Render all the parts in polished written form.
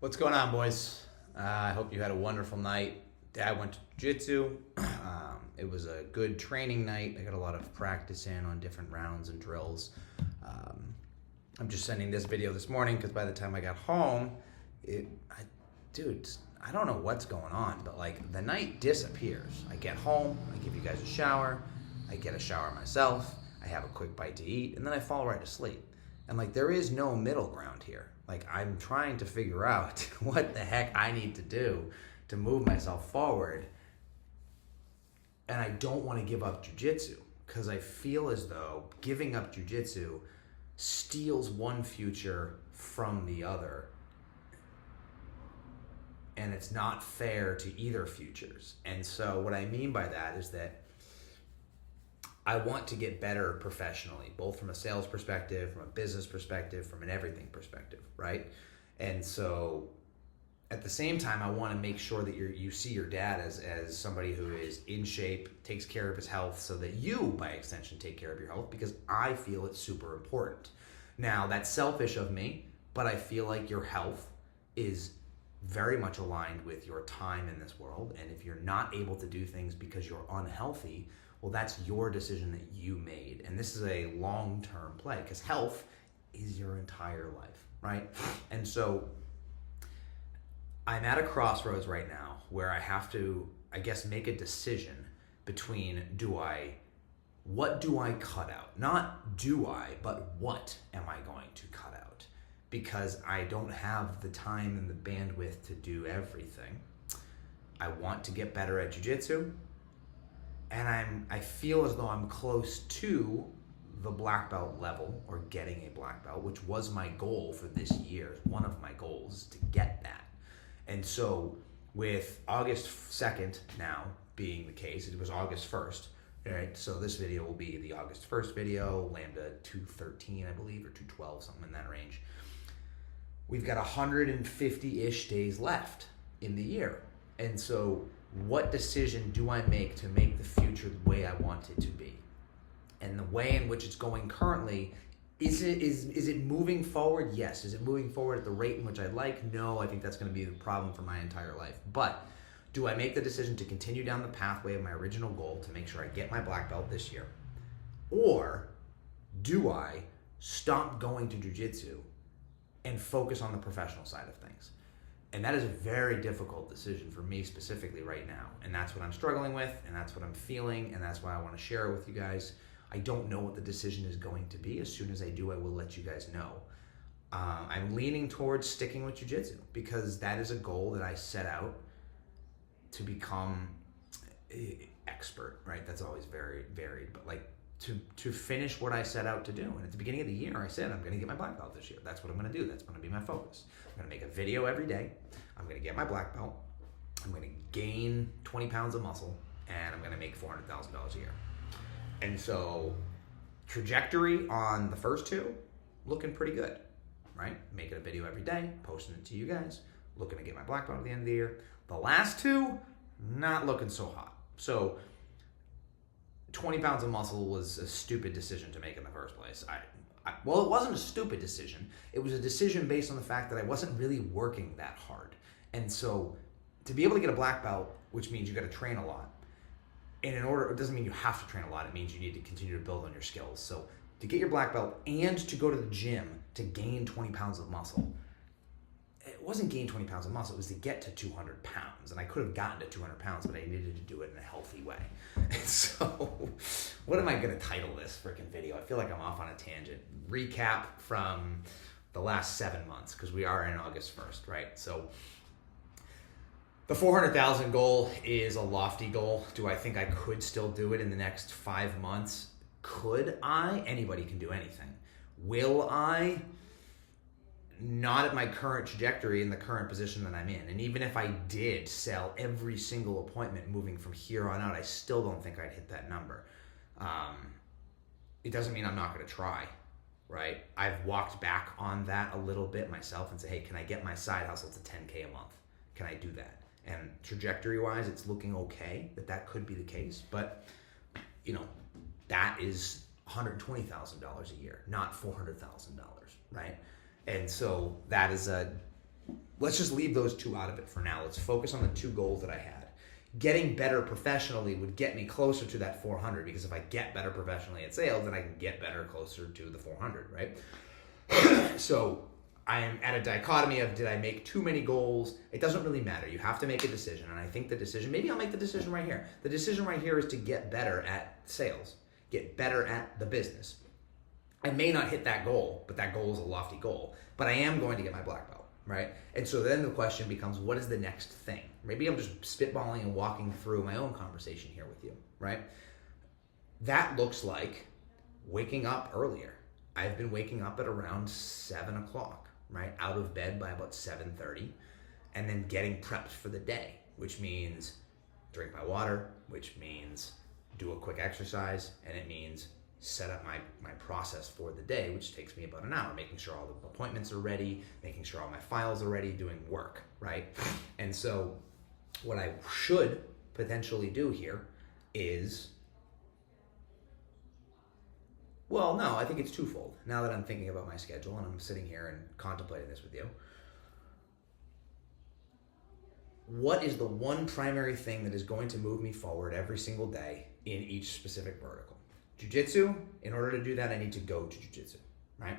What's going on, boys? I hope you had a wonderful night. Dad went to jiu-jitsu. It was a good training night. I got a lot of practice in on different rounds and drills. Um, I'm just sending this video this morning because by the time I got home, dude, I don't know what's going on, but like the night disappears. I get home, I give you guys a shower, I get a shower myself, I have a quick bite to eat, and then I fall right asleep. And like there is no middle ground here. Like I'm trying to figure out what the heck I need to do to move myself forward. And I don't want to give up jujitsu because I feel as though giving up jujitsu steals one future from the other. And it's not fair to either futures. And so what I mean by that is that I want to get better professionally, both from a sales perspective, from a business perspective, from an everything perspective, right? And so at the same time, I want to make sure that you see your dad as somebody who is in shape, takes care of his health, so that you, by extension, take care of your health, because I feel it's super important. Now, that's selfish of me, but I feel like your health is very much aligned with your time in this world. And if you're not able to do things because you're unhealthy, well, that's your decision that you made. And this is a long-term play because health is your entire life, right? And so I'm at a crossroads right now where I have to, I guess, make a decision between what do I cut out? Not do I, but what am I going to cut out? Because I don't have the time and the bandwidth to do everything. I want to get better at jiu-jitsu, and I feel as though I'm close to the black belt level or getting a black belt, which was my goal for this year. One of my goals is to get that. And so with August 2nd now being the case, it was August 1st, right? So this video will be the August 1st video, Lambda 213, I believe, or 212, something in that range. We've got 150-ish days left in the year. And so what decision do I make to make the future the way I want it to be? And the way in which it's going currently, is it moving forward? Yes. Is it moving forward at the rate in which I'd like? No, I think that's going to be the problem for my entire life. But do I make the decision to continue down the pathway of my original goal to make sure I get my black belt this year? Or do I stop going to jiu-jitsu and focus on the professional side of things? And that is a very difficult decision for me specifically right now. And that's what I'm struggling with, and that's what I'm feeling, and that's why I want to share it with you guys. I don't know what the decision is going to be. As soon as I do, I will let you guys know. I'm leaning towards sticking with jiu-jitsu because that is a goal that I set out to become expert, right? That's always very varied, but like to finish what I set out to do. And at the beginning of the year, I said, I'm going to get my black belt this year. That's what I'm going to do. That's going to be my focus. I'm going to make a video every day. I'm going to get my black belt. I'm going to gain 20 pounds of muscle, and I'm going to make $400,000 a year. And so trajectory on the first two, looking pretty good, right? Making a video every day, posting it to you guys, looking to get my black belt at the end of the year. The last two, not looking so hot. So 20 pounds of muscle was a stupid decision to make in the first place. Well, it wasn't a stupid decision. It was a decision based on the fact that I wasn't really working that hard. And so to be able to get a black belt, which means you got to train a lot, and it doesn't mean you have to train a lot. It means you need to continue to build on your skills. So to get your black belt and to go to the gym to gain 20 pounds of muscle, it wasn't gain 20 pounds of muscle, it was to get to 200 pounds. And I could have gotten to 200 pounds, but I needed to do it in a healthy way. And so what am I going to title this freaking video? I feel like I'm off on a tangent. Recap from the last 7 months, because we are in August 1st, right? So the 400,000 goal is a lofty goal. Do I think I could still do it in the next 5 months? Could I? Anybody can do anything. Will I? Not at my current trajectory in the current position that I'm in. And even if I did sell every single appointment moving from here on out, I still don't think I'd hit that number. It doesn't mean I'm not going to try, right? I've walked back on that a little bit myself and say, hey, can I get my side hustle to 10K a month? Can I do that? And trajectory-wise, it's looking okay that could be the case. But, you know, that is $120,000 a year, not $400,000, right? And so that is a let's just leave those two out of it for now. Let's focus on the two goals that I had. Getting better professionally would get me closer to that 400, because if I get better professionally at sales, then I can get better closer to the 400, right? So I'm at a dichotomy of, did I make too many goals? It doesn't really matter. You have to make a decision. And I think the decision, maybe I'll make the decision right here. The decision right here is to get better at sales, get better at the business. I may not hit that goal, but that goal is a lofty goal. But I am going to get my black belt, right? And so then the question becomes, what is the next thing? Maybe I'm just spitballing and walking through my own conversation here with you, right? That looks like waking up earlier. I've been waking up at around 7 o'clock, right? Out of bed by about 7:30, and then getting prepped for the day, which means drink my water, which means do a quick exercise, and it means set up my process for the day, which takes me about an hour, making sure all the appointments are ready, making sure all my files are ready, doing work, right? And so what I should potentially do here is, well, no, I think it's twofold. Now that I'm thinking about my schedule and I'm sitting here and contemplating this with you, what is the one primary thing that is going to move me forward every single day in each specific vertical? Jiu-jitsu. In order to do that, I need to go to jiu-jitsu, right?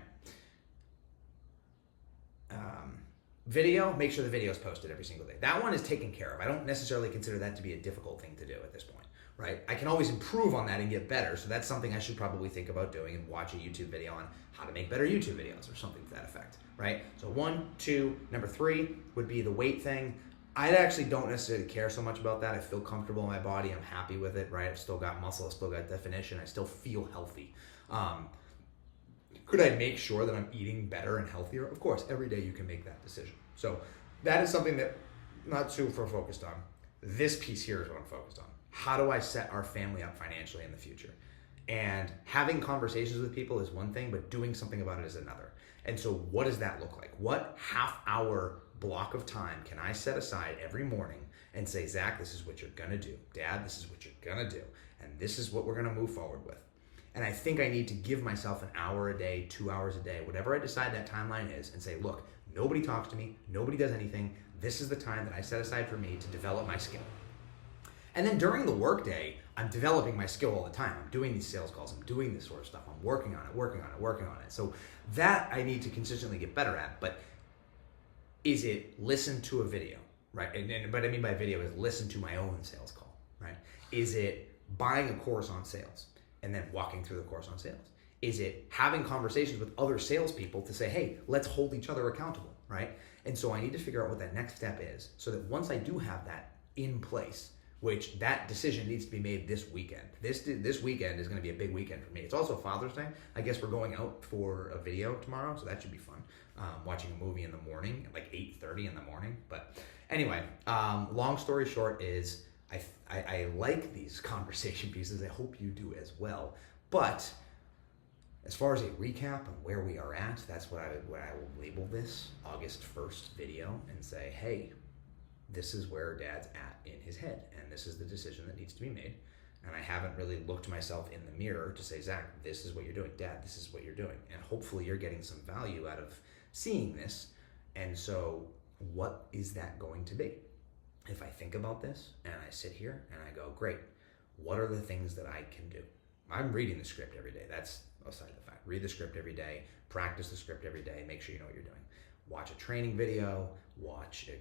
Video, make sure the video is posted every single day. That one is taken care of. I don't necessarily consider that to be a difficult thing to do at this point, right? I can always improve on that and get better, so that's something I should probably think about doing, and watch a YouTube video on how to make better YouTube videos or something to that effect, right? So 1, 2, number 3 would be the weight thing. I actually don't necessarily care so much about that. I feel comfortable in my body. I'm happy with it, right? I've still got muscle. I've still got definition. I still feel healthy. Could I make sure that I'm eating better and healthier? Of course, every day you can make that decision. So that is something that I'm not super focused on. This piece here is what I'm focused on. How do I set our family up financially in the future? And having conversations with people is one thing, but doing something about it is another. And so what does that look like? What half-hour block of time can I set aside every morning and say, Zach, this is what you're gonna do. Dad, this is what you're gonna do. And this is what we're gonna move forward with. And I think I need to give myself an hour a day, 2 hours a day, whatever I decide that timeline is, and say, look, nobody talks to me, nobody does anything. This is the time that I set aside for me to develop my skill. And then during the workday, I'm developing my skill all the time. I'm doing these sales calls, I'm doing this sort of stuff. I'm working on it. So that I need to consistently get better at. But is it listen to a video, right? And what I mean by video is listen to my own sales call, right? Is it buying a course on sales and then walking through the course on sales? Is it having conversations with other salespeople to say, hey, let's hold each other accountable, right? And so I need to figure out what that next step is, so that once I do have that in place, which that decision needs to be made this weekend. This weekend is going to be a big weekend for me. It's also Father's Day. I guess we're going out for a video tomorrow, so that should be fun. Watching a movie in the morning, at like 8:30 in the morning. But anyway, long story short is I like these conversation pieces. I hope you do as well. But as far as a recap on where we are at, that's what I will label this August 1st video and say, hey, this is where Dad's at in his head, and this is the decision that needs to be made. And I haven't really looked myself in the mirror to say, Zach, this is what you're doing. Dad, this is what you're doing. And hopefully you're getting some value out of seeing this. And so what is that going to be? If I think about this and I sit here and I go, great, what are the things that I can do? I'm reading the script every day. That's aside the fact. Read the script every day, practice the script every day, make sure you know what you're doing. Watch a training video,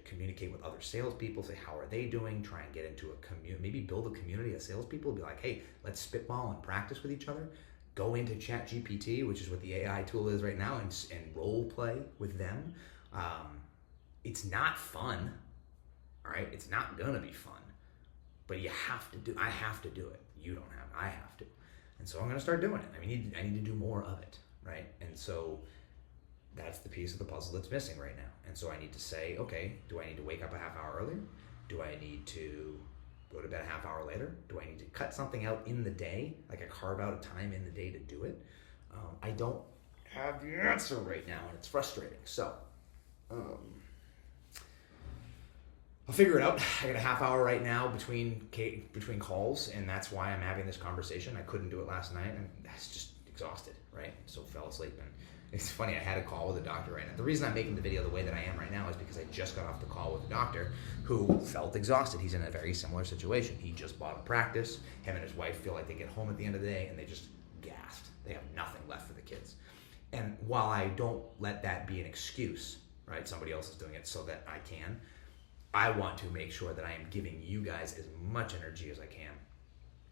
communicate with other salespeople, say how are they doing, try and get into a community, maybe build a community of salespeople, be like, hey, let's spitball and practice with each other. Go into ChatGPT, which is what the AI tool is right now, and role play with them. It's not fun, all right? It's not gonna be fun, but I have to do it. You don't have, I have to. And so I'm gonna start doing it. I need to do more of it, right? And so that's the piece of the puzzle that's missing right now. And so I need to say, okay, do I need to wake up a half hour earlier? Do I need to go to bed a half hour later? Do I need to cut something out in the day? Like I carve out a time in the day to do it? I don't have the answer right now, and it's frustrating. So I'll figure it out. I got a half hour right now between calls, and that's why I'm having this conversation. I couldn't do it last night, and I was just exhausted, right? So fell asleep, and It's funny, I had a call with a doctor right now. The reason I'm making the video the way that I am right now is because I just got off the call with a doctor who felt exhausted. He's in a very similar situation. He just bought a practice. Him and his wife feel like they get home at the end of the day and they just gassed. They have nothing left for the kids. And while I don't let that be an excuse, right? Somebody else is doing it so that I can. I want to make sure that I am giving you guys as much energy as I can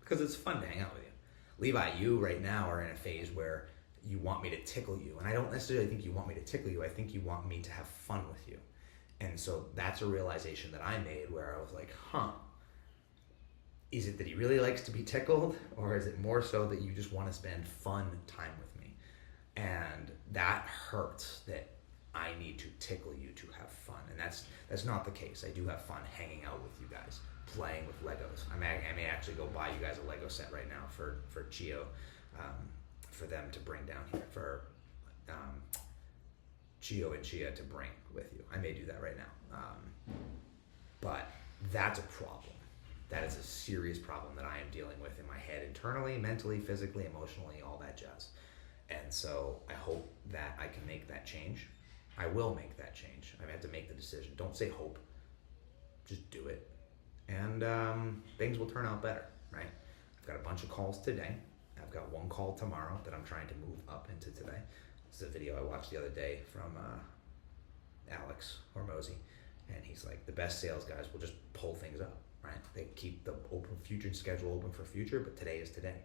because it's fun to hang out with you. Levi, you right now are in a phase where you want me to tickle you. And I don't necessarily think you want me to tickle you. I think you want me to have fun with you. And so that's a realization that I made where I was like, is it that he really likes to be tickled? Or is it more so that you just want to spend fun time with me? And that hurts that I need to tickle you to have fun. And that's not the case. I do have fun hanging out with you guys, playing with Legos. I may actually go buy you guys a Lego set right now for Chio, for them to bring down here, for Chio and Chia to bring with you. I may do that right now. But that's a problem. That is a serious problem that I am dealing with in my head internally, mentally, physically, emotionally, all that jazz. And so I hope that I can make that change. I will make that change. I have to make the decision. Don't say hope. Just do it. And things will turn out better, right? I've got a bunch of calls today. I've got one call tomorrow that I'm trying to move up into today. This is a video I watched the other day from Alex Hormozy. And he's like, the best sales guys will just pull things up, right? They keep the open future schedule open for future, but today is today.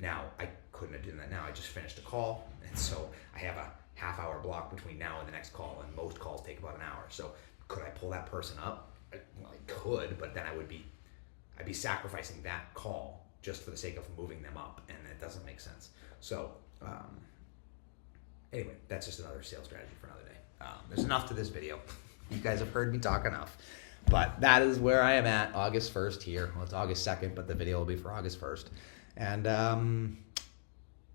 Now, I couldn't have done that now. I just finished a call, and so I have a half-hour block between now and the next call, and most calls take about an hour. So could I pull that person up? I could, but then I'd be sacrificing that call just for the sake of moving them up, and it doesn't make sense. So anyway, that's just another sales strategy for another day. There's enough to this video. You guys have heard me talk enough. But that is where I am at August 1st here. Well, it's August 2nd, but the video will be for August 1st. And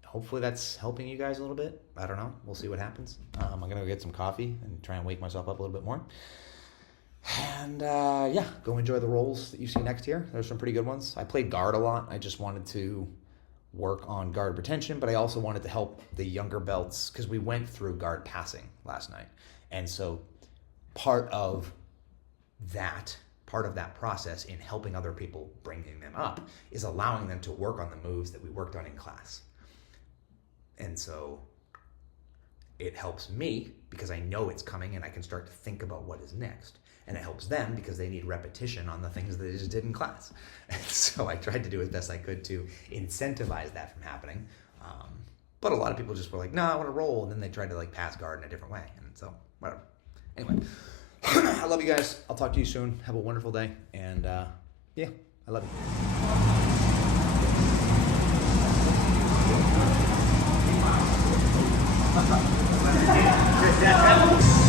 hopefully that's helping you guys a little bit. I don't know. We'll see what happens. I'm going to go get some coffee and try and wake myself up a little bit more. And yeah, go enjoy the roles that you see next year. There's some pretty good ones. I played guard a lot. I just wanted to work on guard retention, but I also wanted to help the younger belts because we went through guard passing last night. And so part of that process in helping other people, bringing them up, is allowing them to work on the moves that we worked on in class. And so it helps me because I know it's coming and I can start to think about what is next. And it helps them because they need repetition on the things that they just did in class. And so I tried to do as best I could to incentivize that from happening. But a lot of people just were like, no, I want to roll. And then they tried to like pass guard in a different way. And so whatever. Anyway, I love you guys. I'll talk to you soon. Have a wonderful day. And yeah, I love you.